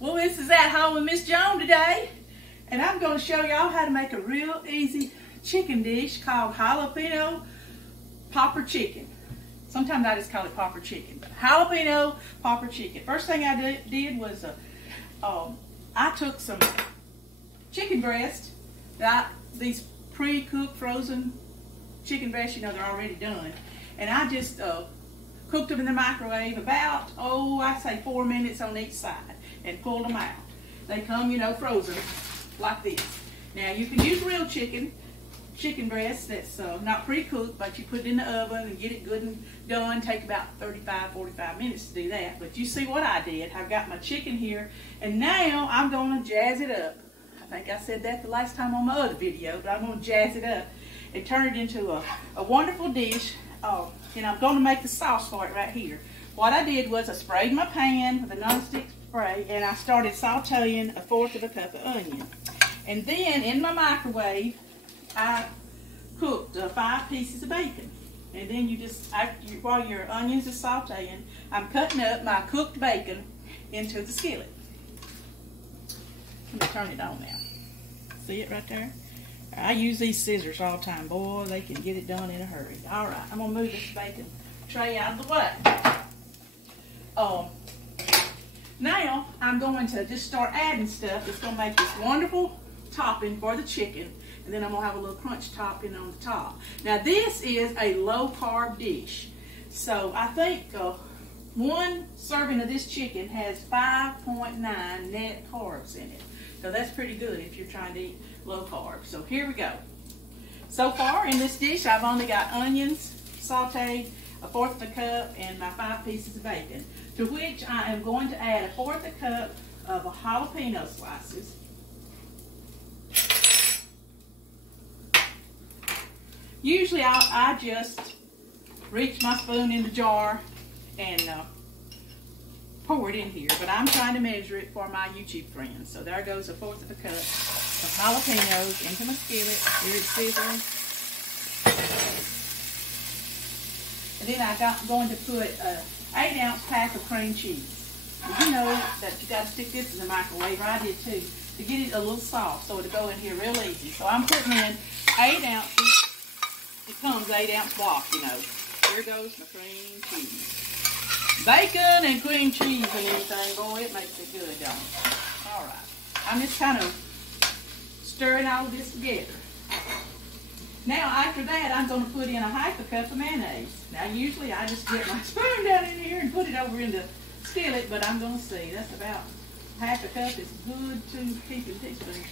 Well, this is At Home with Miss Joan today, and I'm going to show y'all how to make a real easy chicken dish called Jalapeno Popper Chicken. Sometimes I just call it Popper Chicken, but Jalapeno Popper Chicken. First thing I did was I took some chicken breast, these pre-cooked frozen chicken breasts, you know, they're already done, and I just cooked them in the microwave about, I say 4 minutes on each side, and pulled them out. They come, you know, frozen like this. Now you can use real chicken breast that's not pre-cooked, but you put it in the oven and get it good and done. Take about 35-45 minutes to do that. But you see what I did. I've got my chicken here, and now I'm going to jazz it up. I think I said that the last time on my other video, but I'm going to jazz it up and turn it into a wonderful dish. And I'm going to make the sauce for it right here. What I did was I sprayed my pan with a non-stick spray, and I started sauteing 1/4 cup of onion. And then in my microwave, I cooked 5 pieces of bacon. And then you just, while your onions are sauteing, I'm cutting up my cooked bacon into the skillet. Let me turn it on now. See it right there? I use these scissors all the time. Boy, they can get it done in a hurry. All right, I'm going to move this bacon tray out of the way. Now, I'm going to just start adding stuff that's going to make this wonderful topping for the chicken. And then I'm going to have a little crunch topping on the top. Now, this is a low-carb dish. So, I think one serving of this chicken has 5.9 net carbs in it. So, that's pretty good if you're trying to eat low carb. So, here we go. So far in this dish, I've only got onions sauteed, 1/4 cup, and my 5 pieces of bacon, to which I am going to add 1/4 cup of jalapeno slices. Usually I just reach my spoon in the jar and pour it in here, but I'm trying to measure it for my YouTube friends. So there goes 1/4 cup of jalapenos into my skillet. Here it's sizzling. And then I'm going to put an 8-ounce pack of cream cheese. You know that you got to stick this in the microwave, or I did too, to get it a little soft so it'll go in here real easy. So I'm putting in 8 ounces. It comes 8-ounce block, you know. Here goes my cream cheese. Bacon and cream cheese and anything, boy, it makes it good, don't it? All right. I'm just kind of stirring all of this together. Now, after that, I'm going to put in 1/2 cup of mayonnaise. Now, usually I just get my spoon down in here and put it over in the skillet, but I'm going to see. That's about 1/2 cup is good to keep in teaspoons.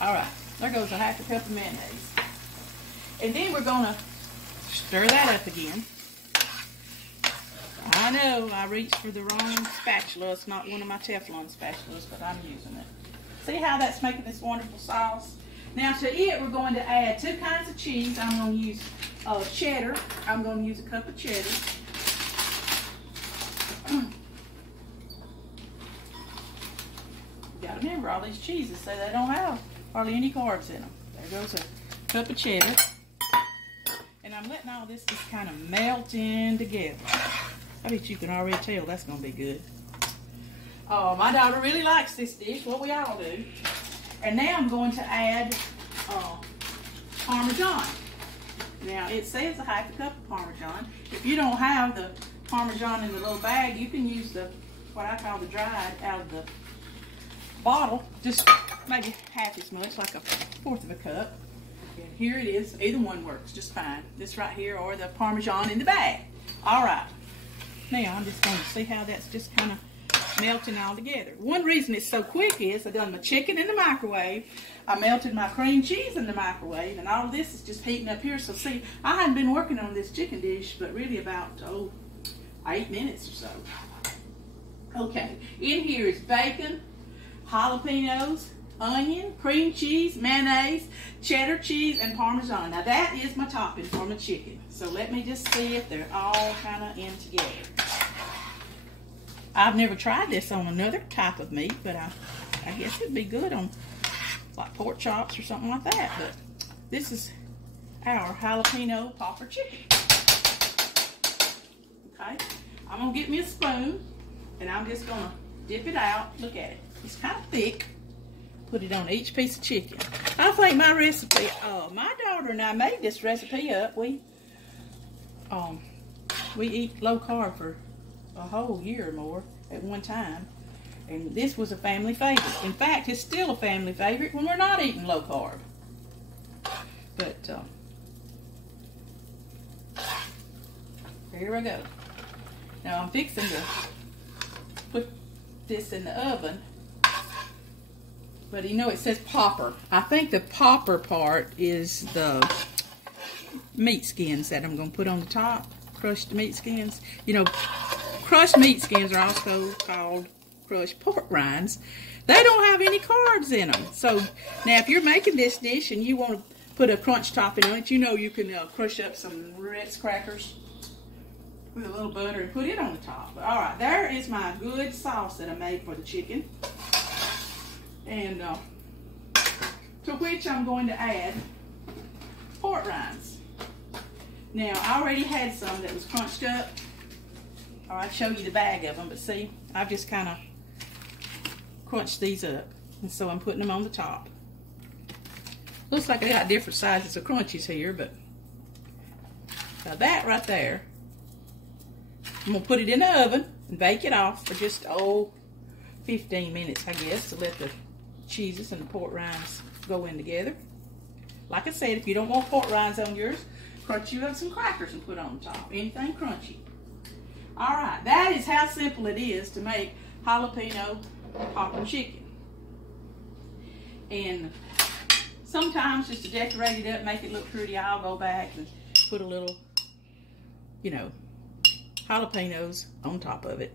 All right. There goes 1/2 cup of mayonnaise. And then we're going to stir that up again. I know I reached for the wrong spatula. It's not one of my Teflon spatulas, but I'm using it. See how that's making this wonderful sauce? Now to it, we're going to add 2 kinds of cheese. I'm going to use cheddar. I'm going to use a cup of cheddar. You got to remember, all these cheeses say they don't have hardly any carbs in them. There goes a cup of cheddar. And I'm letting all this just kind of melt in together. I bet you can already tell that's going to be good. My daughter really likes this dish. Well, we all do. And now I'm going to add Parmesan. Now, it says 1/2 cup of Parmesan. If you don't have the Parmesan in the little bag, you can use what I call the dried out of the bottle. Just maybe half as much, like 1/4 cup. And here it is. Either one works just fine. This right here or the Parmesan in the bag. All right. Now, I'm just going to see how that's just kind of melting all together. One reason it's so quick is I done my chicken in the microwave. I melted my cream cheese in the microwave, and all of this is just heating up here. So see, I hadn't been working on this chicken dish, but really about 8 minutes or so. Okay, in here is bacon, jalapenos, onion, cream cheese, mayonnaise, cheddar cheese, and Parmesan. Now that is my topping for my chicken. So let me just see if they're all kind of in together. I've never tried this on another type of meat, but I guess it'd be good on like pork chops or something like that. But this is our Jalapeno Popper Chicken. Okay, I'm gonna get me a spoon, and I'm just gonna dip it out. Look at it. It's kind of thick. Put it on each piece of chicken. I think my recipe, my daughter and I made this recipe up. We eat low carb for a whole year or more at one time. And this was a family favorite. In fact, it's still a family favorite when we're not eating low carb. But, here I go. Now I'm fixing to put this in the oven. But you know it says popper. I think the popper part is the meat skins that I'm going to put on the top. Crushed meat skins. You know, crushed meat skins are also called crushed pork rinds. They don't have any carbs in them. So now if you're making this dish and you want to put a crunch topping on it, you know you can crush up some Ritz crackers with a little butter and put it on the top. All right, there is my good sauce that I made for the chicken. And to which I'm going to add pork rinds. Now, I already had some that was crunched up. Or I'd show you the bag of them, but see, I've just kind of crunched these up. And so I'm putting them on the top. Looks like I got different sizes of crunchies here, but now that right there, I'm going to put it in the oven and bake it off for just, 15 minutes, I guess, to let the cheeses and the pork rinds go in together. Like I said, if you don't want pork rinds on yours, crunch you up some crackers and put on top. Anything crunchy. Alright, that is how simple it is to make jalapeno popper chicken. And sometimes just to decorate it up, make it look pretty, I'll go back and put a little, you know, jalapenos on top of it.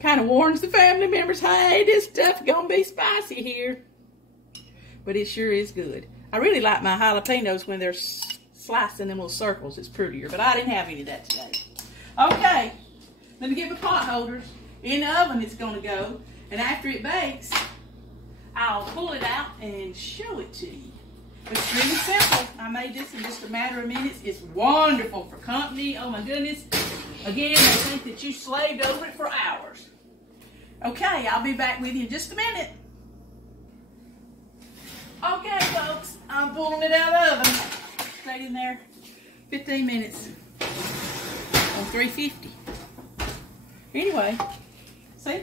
Kind of warns the family members, hey, this stuff gonna be spicy here. But it sure is good. I really like my jalapenos when they're sliced in them little circles. It's prettier, but I didn't have any of that today. Okay, let me get my pot holders. In the oven it's gonna go, and after it bakes, I'll pull it out and show it to you. It's really simple. I made this in just a matter of minutes. It's wonderful for company. Oh my goodness. Again, they think that you slaved over it for hours. Okay, I'll be back with you in just a minute. Okay, folks, I'm pulling it out of the oven. Stayed in there 15 minutes on 350. Anyway, see,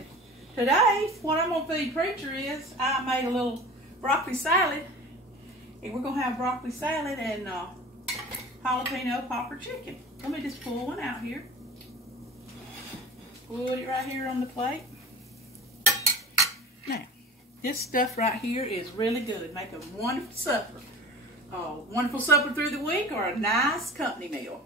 today what I'm going to feed Preacher is I made a little broccoli salad. And we're going to have broccoli salad and jalapeno popper chicken. Let me just pull one out here. Put it right here on the plate. Now, this stuff right here is really good. Make a wonderful supper. Wonderful supper through the week or a nice company meal.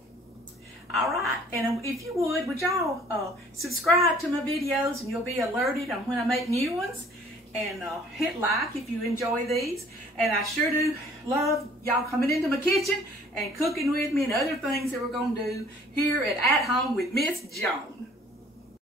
Alright, and if you would y'all subscribe to my videos and you'll be alerted on when I make new ones. And hit like if you enjoy these. And I sure do love y'all coming into my kitchen and cooking with me and other things that we're going to do here at Home with Miss Joan.